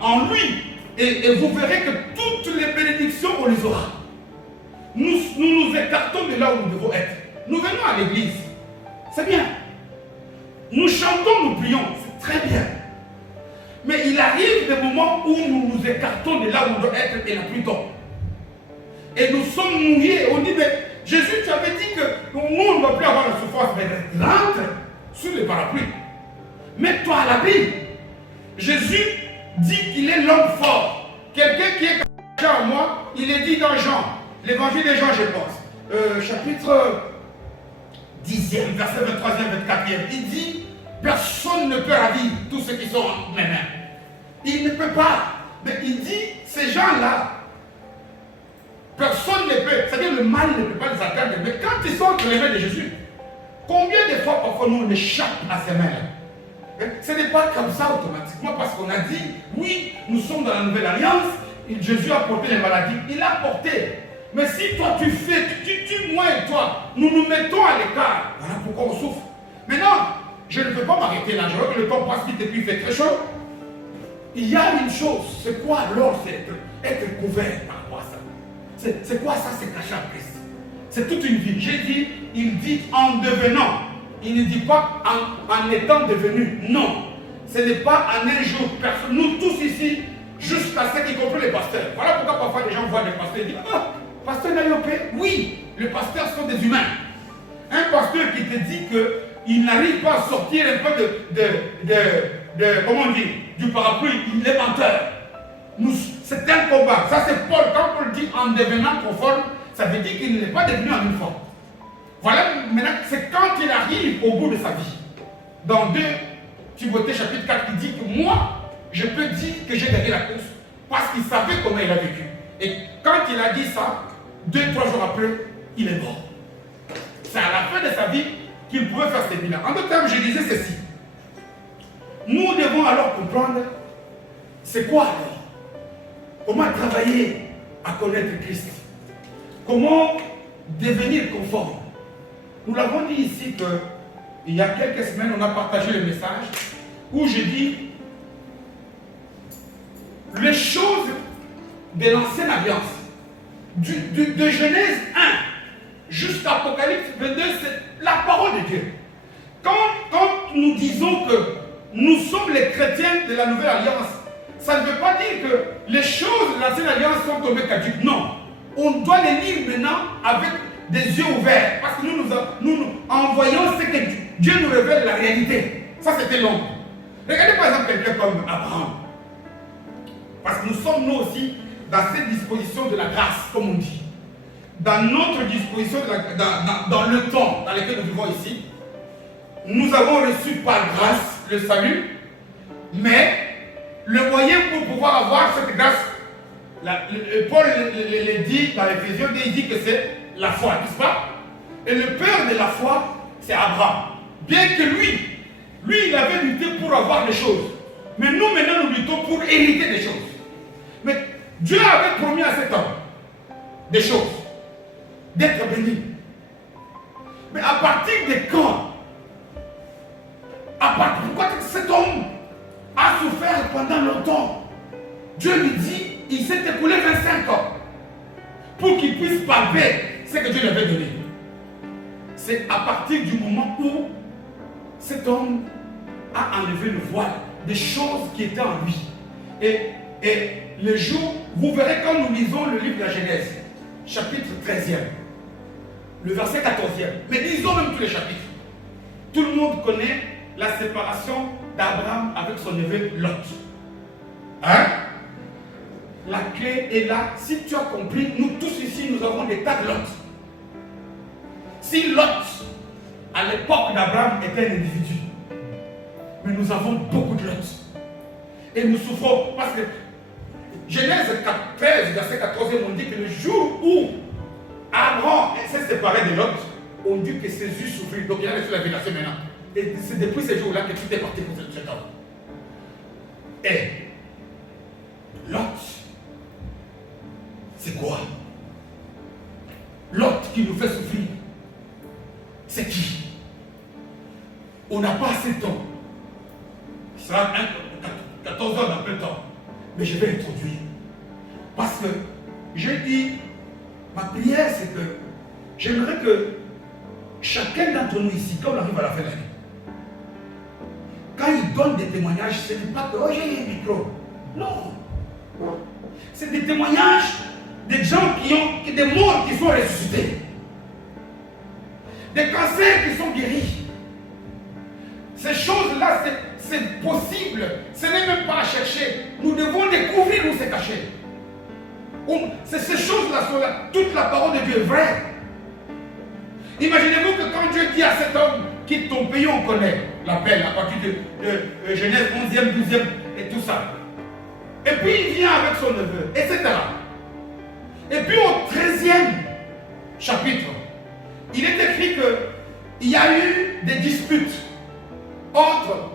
en lui. Et vous verrez que toutes les bénédictions, on les aura. Nous nous écartons de là où nous devons être. Nous venons à l'église. C'est bien. Nous chantons, nous prions. C'est très bien. Mais il arrive des moments où nous nous écartons de là où nous devons être et la pluie tombe. Et nous sommes mouillés. On dit, mais Jésus, tu avais dit que nous, on ne va plus avoir la souffrance. Mais rentre sur le parapluie. Mets-toi à l'abri. Jésus dit qu'il est l'homme fort. Quelqu'un qui est caché en moi, il est dit dans Jean, l'évangile de Jean, je pense, chapitre 10e, verset 23e, 24e. Il dit, personne ne peut ravir tous ceux qui sont en mes mains. Il ne peut pas. Mais il dit, ces gens-là, personne ne peut, c'est-à-dire le mal ne peut pas les atteindre. Mais quand ils sont entre les mains de Jésus, combien de fois parfois nous on échappe à ces mains-là? Ce n'est pas comme ça automatiquement parce qu'on a dit, oui, nous sommes dans la nouvelle alliance, Jésus a porté les maladies, il a porté. Mais si toi tu fais, tu tues moi et toi, nous nous mettons à l'écart. Voilà pourquoi on souffre. Maintenant, je ne peux pas m'arrêter là, je vois que le temps passe vite et puis il fait très chaud. Il y a une chose, c'est quoi alors? C'est être couvert par rapport à ça. C'est quoi ça? C'est caché en Christ. C'est toute une vie. J'ai dit, il dit en devenant. Il ne dit pas en étant devenu. Non. Ce n'est pas en un jour. Nous tous ici, jusqu'à ce qu'ils comprennent les pasteurs. Voilà pourquoi parfois les gens voient des pasteurs et disent « Ah, pasteur Nayopé, oui, les pasteurs sont des humains. » Un pasteur qui te dit qu'il n'arrive pas à sortir un peu comment on dit, du parapluie, il est menteur. C'est un combat. Ça c'est Paul. Quand Paul dit en devenant conforme, ça veut dire qu'il n'est pas devenu en une forme. Voilà, maintenant, c'est quand il arrive au bout de sa vie. Dans 2 Timothée chapitre 4, il dit que moi, je peux dire que j'ai gagné la course parce qu'il savait comment il a vécu. Et quand il a dit ça, 2-3 jours après, il est mort. C'est à la fin de sa vie qu'il pouvait faire ces bilans. En d'autres termes, je disais ceci. Nous devons alors comprendre c'est quoi alors? Comment travailler à connaître Christ? Comment devenir conforme? Nous l'avons dit ici qu'il y a quelques semaines, on a partagé le message où je dis les choses de l'ancienne alliance, de Genèse 1 jusqu'à Apocalypse 22, c'est la parole de Dieu. Quand nous disons que nous sommes les chrétiens de la nouvelle alliance, ça ne veut pas dire que les choses de l'ancienne alliance sont tombées caduques. Non. On doit les lire maintenant avec des yeux ouverts. Parce que nous en voyant ce que Dieu nous révèle la réalité. Ça, c'était l'homme. Regardez par exemple quelqu'un comme Abraham. Parce que nous sommes nous aussi dans cette disposition de la grâce, comme on dit. Dans notre disposition, dans le temps dans lequel nous vivons ici, nous avons reçu par grâce le salut, mais le moyen pour pouvoir avoir cette grâce, Paul le dit dans l'Éphésiens, il dit que c'est la foi, n'est-ce pas? Et le père de la foi, c'est Abraham. Bien que lui, il avait lutté pour avoir des choses. Mais nous, maintenant, nous luttons pour hériter des choses. Mais Dieu avait promis à cet homme des choses, d'être béni. Mais à partir de quand? Pourquoi cet homme a souffert pendant longtemps? Dieu lui dit, il s'est écoulé 25 ans pour qu'il puisse palper ce que Dieu lui avait donné. C'est à partir du moment où cet homme a enlevé le voile des choses qui étaient en lui. Et le jour, vous verrez quand nous lisons le livre de la Genèse, chapitre 13e, le verset 14e, mais lisons même tous les chapitres. Tout le monde connaît la séparation d'Abraham avec son neveu Lot. Hein? La clé est là. Si tu as compris, nous tous ici, nous avons des tas de Lot. Si Lot, à l'époque d'Abraham, était un individu, mais nous avons beaucoup de Lot. Et nous souffrons parce que Genèse 13, verset 14, on dit que le jour où Abraham s'est séparé de Lot, on dit que ses yeux souffrirent. Donc il a reçu la révélation maintenant. Et c'est depuis ce jour-là que tout est parti pour cet homme. Et Lot, c'est quoi? Lot qui nous fait souffrir, c'est qui? On n'a pas assez de temps. Il sera 14 heures dans peu de temps. Mais je vais introduire. Parce que j'ai dit, ma prière, c'est que j'aimerais que chacun d'entre nous ici, quand on arrive à la fin de l'année, quand il donne des témoignages, ce n'est pas que oh, j'ai un micro. Non. C'est des témoignages des gens des morts qui sont ressuscités. Des cancers qui sont guéris. Ces choses-là, c'est possible. Ce n'est même pas à chercher. Nous devons découvrir où c'est caché. Ces choses-là sont là. Toute la parole de Dieu est vraie. Imaginez-vous que quand Dieu dit à cet homme, quitte ton pays, on connaît l'appel à partir de Genèse 11e, 12e et tout ça. Et puis il vient avec son neveu, etc. Et puis au 13e chapitre, il est écrit qu'il y a eu des disputes entre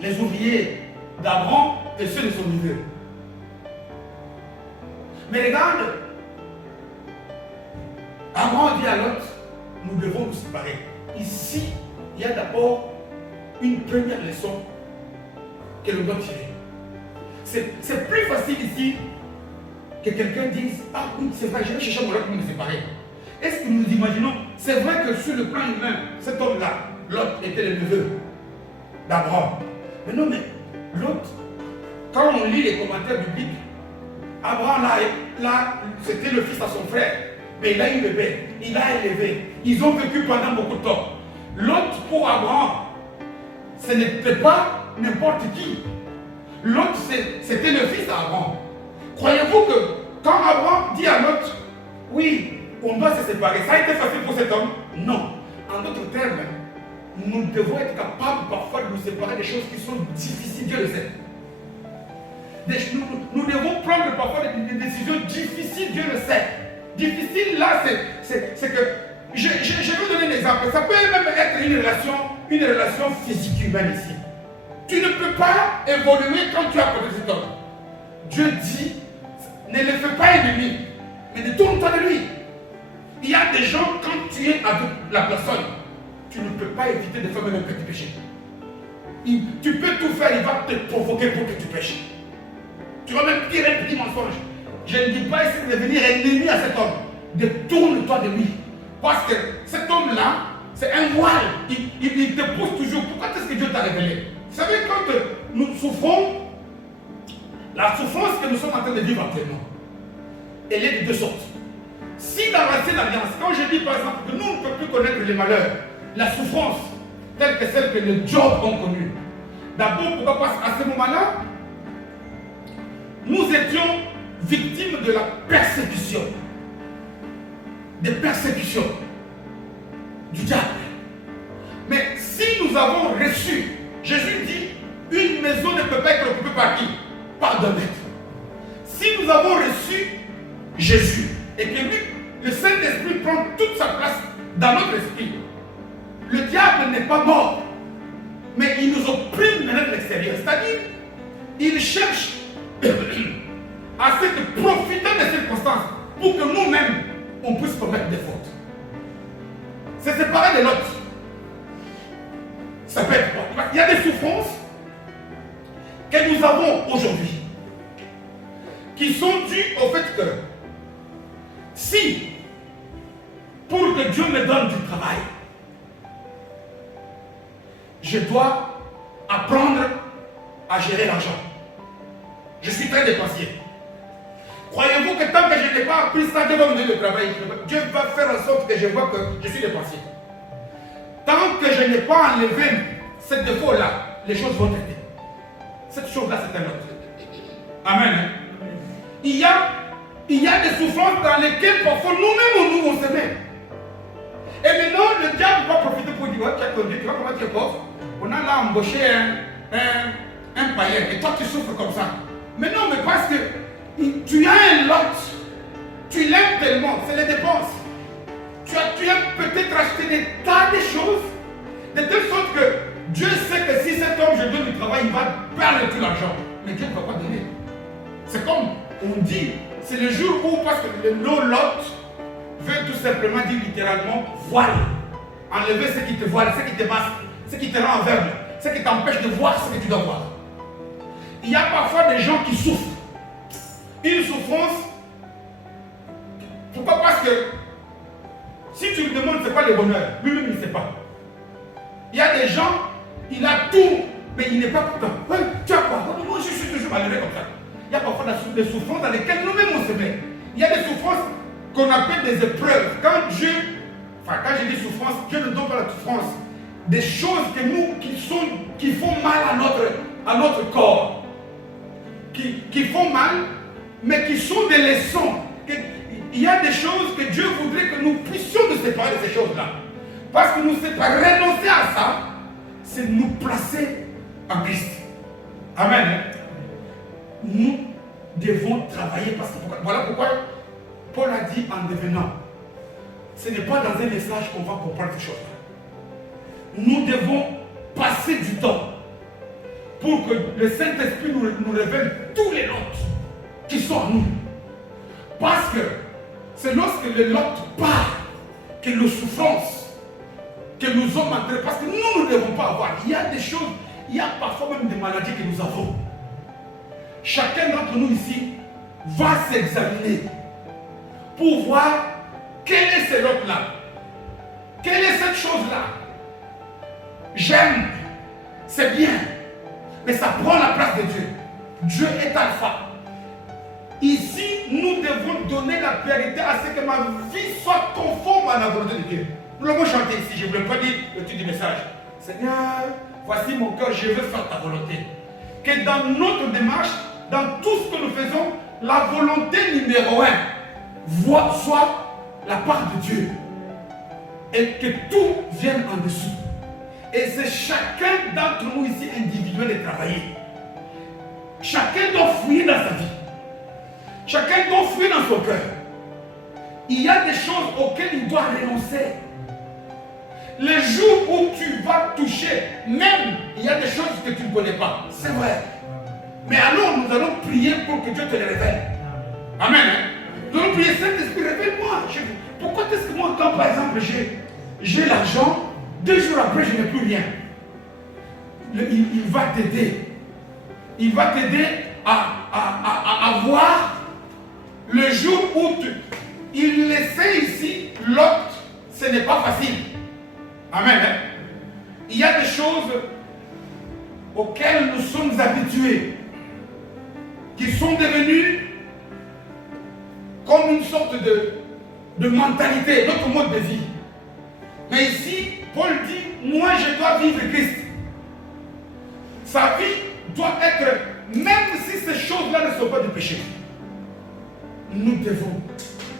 les ouvriers d'Abraham et ceux de son neveu. Mais regarde, Abraham dit à Lot, nous devons nous séparer. Ici, il y a d'abord une première leçon que l'on doit tirer. C'est plus facile ici que quelqu'un dise, ah oui, c'est vrai, je vais chercher mon Lot pour me séparer. Est-ce que nous imaginons, c'est vrai que sur le plan humain, cet homme-là, Lot était le neveu d'Abraham. Mais non, mais Lot, quand on lit les commentaires bibliques, Abraham, là c'était le fils à son frère. Mais il a eu bébé, il a élevé. Ils ont vécu pendant beaucoup de temps. L'autre pour Abraham, ce n'était pas n'importe qui. L'autre, c'était le fils d'Abraham. Croyez-vous que quand Abraham dit à l'autre, oui, on doit se séparer, ça a été facile pour cet homme? Non. En d'autres termes, nous devons être capables parfois de nous séparer des choses qui sont difficiles, Dieu le sait. Nous devons prendre parfois des décisions difficiles, Dieu le sait. Difficile là, c'est que, je vais vous donner un exemple. Ça peut même être une relation physique humaine ici. Tu ne peux pas évoluer quand tu as côté cet homme. Dieu dit, ne le fais pas ennemi, mais détourne-toi de lui. Il y a des gens, quand tu es avec la personne, tu ne peux pas éviter de faire même un petit péché. Tu peux tout faire, il va te provoquer pour que tu pêches. Tu vas même tirer un petit mensonge. Je ne dis pas ici de devenir ennemi à cet homme. Détourne-toi de lui. Parce que cet homme-là, c'est un voile. Il te pousse toujours. Pourquoi est-ce que Dieu t'a révélé? Vous savez, quand nous souffrons, la souffrance que nous sommes en train de vivre actuellement, elle est de deux sortes. Si dans l'ancienne alliance, quand je dis par exemple que nous ne pouvons plus connaître les malheurs, la souffrance, telle que celle que les Job ont connue, d'abord, pourquoi? Parce qu'à ce moment-là, nous étions victimes de la persécution. Des persécutions du diable. Mais si nous avons reçu, Jésus dit, une maison ne peut pas être occupée par qui? Par deux maîtres. Si nous avons reçu Jésus, et que lui, le Saint-Esprit prend toute sa place dans notre esprit, le diable n'est pas mort, mais il nous opprime maintenant de l'extérieur. C'est-à-dire, il cherche à ce de profiter des circonstances pour que nous-mêmes, on puisse commettre des fautes. C'est séparé de l'autre. Ça peut être quoi? Il y a des souffrances que nous avons aujourd'hui qui sont dues au fait que si, pour que Dieu me donne du travail, je dois apprendre à gérer l'argent. Je suis très dépensier. Croyez-vous que tant que je n'ai pas appris ça, Dieu va me donner le travail. Dieu va faire en sorte que je vois que je suis dépensier. Tant que je n'ai pas enlevé ce défaut-là, les choses vont aider. Cette chose-là, c'est un autre. Amen. Il y a des souffrances dans lesquelles parfois nous-mêmes on se met. Et maintenant, le diable va profiter pour dire, tu as conduit, tu vois comment tu es pauvre. On a là embauché un païen et toi tu souffres comme ça. Mais non, mais parce que tu as un lot, tu l'aimes tellement, c'est les dépenses. Tu as peut-être acheté des tas de choses, de telle sorte que Dieu sait que si cet homme, je donne du travail, il va perdre tout l'argent. Mais Dieu ne va pas donner. C'est comme on dit, c'est le jour où, parce que le lot veut tout simplement dire littéralement voile. Enlever ce qui te voile, ce qui te masque, ce qui te rend aveugle, ce qui t'empêche de voir ce que tu dois voir. Il y a parfois des gens qui souffrent. Une souffrance. Pourquoi? Parce que si tu lui demandes c'est quoi le bonheur, lui-même il ne sait pas. Il y a des gens, il a tout, mais il n'est pas content. Ouais, tu as quoi? Moi je suis toujours malheureux comme ça. Il y a parfois des souffrances dans lesquelles nous-mêmes on se met. Il y a des souffrances qu'on appelle des épreuves. Quand je dis souffrance, Dieu ne donne pas la souffrance. Des choses que nous, qui font mal à notre corps. Qui font mal, mais qui sont des leçons. Il y a des choses que Dieu voudrait que nous puissions nous séparer de ces choses-là. Parce que nous séparer, renoncer à ça, c'est nous placer en Christ. Amen. Nous devons travailler parce que voilà pourquoi Paul a dit en devenant. Ce n'est pas dans un message qu'on va comprendre ces choses-là. Nous devons passer du temps pour que le Saint-Esprit nous révèle tous les lots qui sont en nous. Parce que c'est lorsque le lot part que nos souffrances, que nous sommes entrés, parce que nous ne devons pas avoir. Il y a des choses, il y a parfois même des maladies que nous avons. Chacun d'entre nous ici va s'examiner pour voir quel est ce lot-là. Quelle est cette chose-là? J'aime, c'est bien, mais ça prend la place de Dieu. Dieu est alpha. Ici, nous devons donner la priorité à ce que ma vie soit conforme à la volonté de Dieu. Nous l'avons chanté ici, je ne voulais pas dire le titre du message. Seigneur, voici mon cœur, je veux faire ta volonté. Que dans notre démarche, dans tout ce que nous faisons, la volonté numéro 1 soit la part de Dieu. Et que tout vienne en dessous. Et c'est chacun d'entre nous ici individuel de travailler. Chacun doit fouiller dans sa vie. Chacun doit fouiller dans son cœur. Il y a des choses auxquelles il doit renoncer. Le jour où tu vas toucher, même il y a des choses que tu ne connais pas. C'est vrai. Mais alors nous allons prier pour que Dieu te les révèle. Amen. Nous allons prier, Saint-Esprit, révèle-moi. Pourquoi est-ce que moi, quand par exemple j'ai l'argent, 2 jours après je n'ai plus rien. Il va t'aider. Il va t'aider à voir le jour où il essaie ici, l'autre, ce n'est pas facile. Amen. Il y a des choses auxquelles nous sommes habitués, qui sont devenues comme une sorte de mentalité, notre mode de vie. Mais ici, Paul dit, moi je dois vivre Christ. Sa vie doit être, même si ces choses-là ne sont pas du péché, nous devons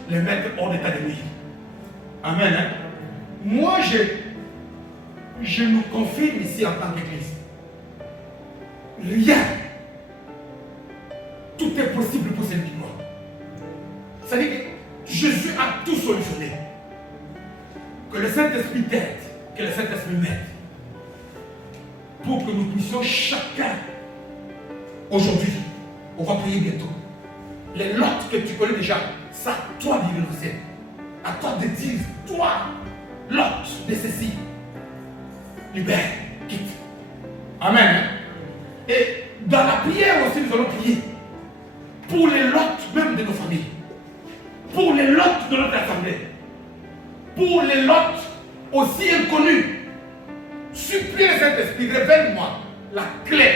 les mettre hors d'état de nuire. Amen. Moi, je nous confirme ici en tant qu'Église. Rien. Tout est possible pour celui qui croit. C'est-à-dire que Jésus a tout solutionné. Que le Saint-Esprit t'aide, que le Saint-Esprit m'aide. Pour que nous puissions chacun, aujourd'hui, on va prier bientôt. Les lots que tu connais déjà, ça à toi d'y renoncer. À toi de dire, toi, lot de ceci, libère, quitte. Amen. Et dans la prière aussi, nous allons prier pour les lots même de nos familles, pour les lots de notre assemblée, pour les lots aussi inconnus. Supplier le Saint-Esprit, révèle-moi la clé.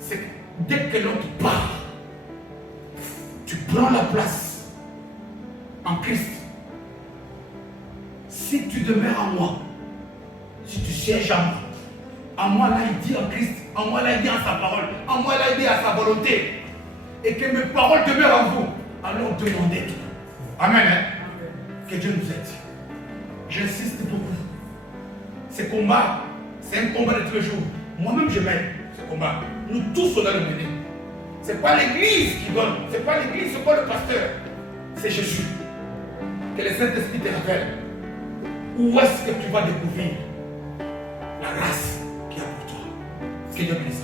C'est que dès que l'autre part, tu prends la place en Christ. Si tu demeures en moi, si tu sièges en moi là il dit en Christ, en moi là il dit en sa parole, en moi là il dit à sa volonté, et que mes paroles demeurent en vous, alors demandez tout. Amen. Que Dieu nous aide. J'insiste beaucoup. Ce combat, c'est un combat de tous les jours. Moi-même je mène ce combat. Nous tous on doit le mener. Ce n'est pas l'église qui donne, ce n'est pas l'église, ce n'est pas le pasteur, c'est Jésus. Que le Saint-Esprit te révèle. Où est-ce que tu vas découvrir la grâce qu'il y a pour toi? Que Dieu bénisse.